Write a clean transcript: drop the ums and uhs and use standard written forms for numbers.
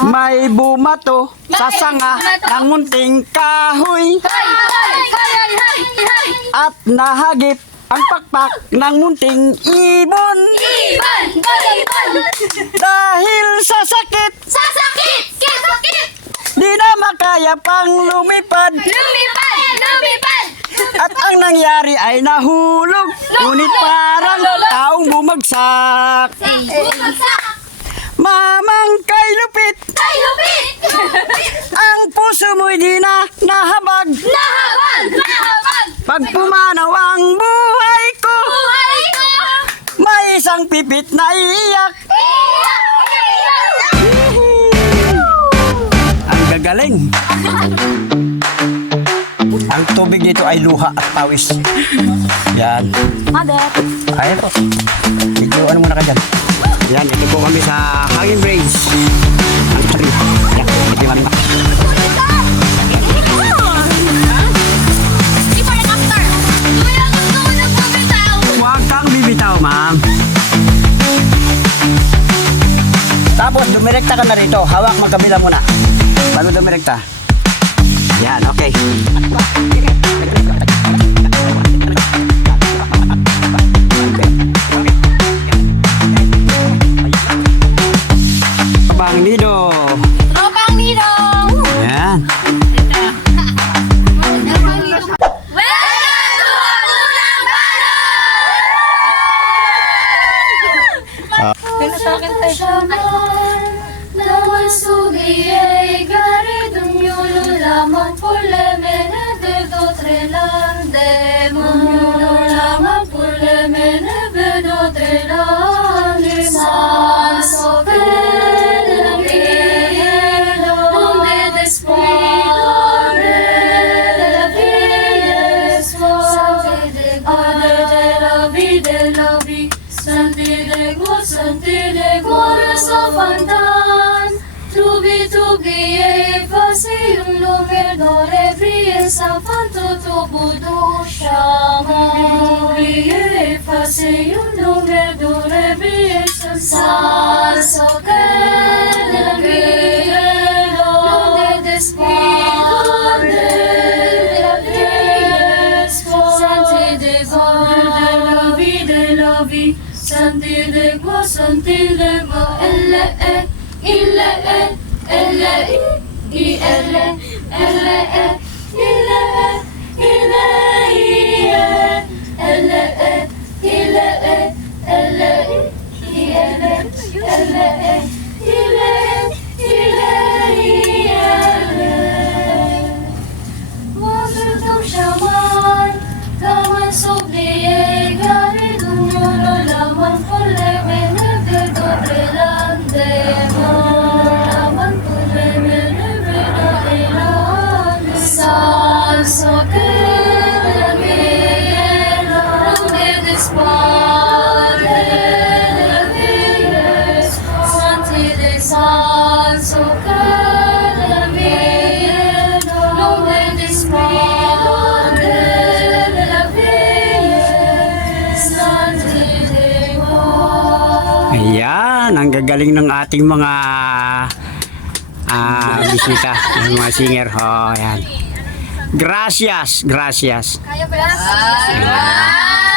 May bumato sa sanga ng munting kahoy at nahagip ang pakpak ng munting ibon. Dahil sa sakit, di na makaya pang lumipad. At ang nangyari ay nahulog, ngunit parang taong bumagsak. Mamang kay lupit, ang puso mo'y di na nahabag. Pag pumanaw ang buhay ko, may isang pipit na iiyak. Ang gagaling. Ang tubig dito ay luha at pawis. Yan. Kaya po. Ito, ano muna ka dyan? Yan, ito po kami sa Hanging Brains. Ang tree. Yan, ito yung ba? Huwag kang bibitaw, ma'am. Tapos, dumirekta ka na rito. Hawak magkabila muna. Bago dumirekta. Yan, okay. Bang Nido. Yan. Ayan, ang gagaling ng ating mga bisita, ng mga singer. Oh, ayan. Gracias. Kaya ba yan?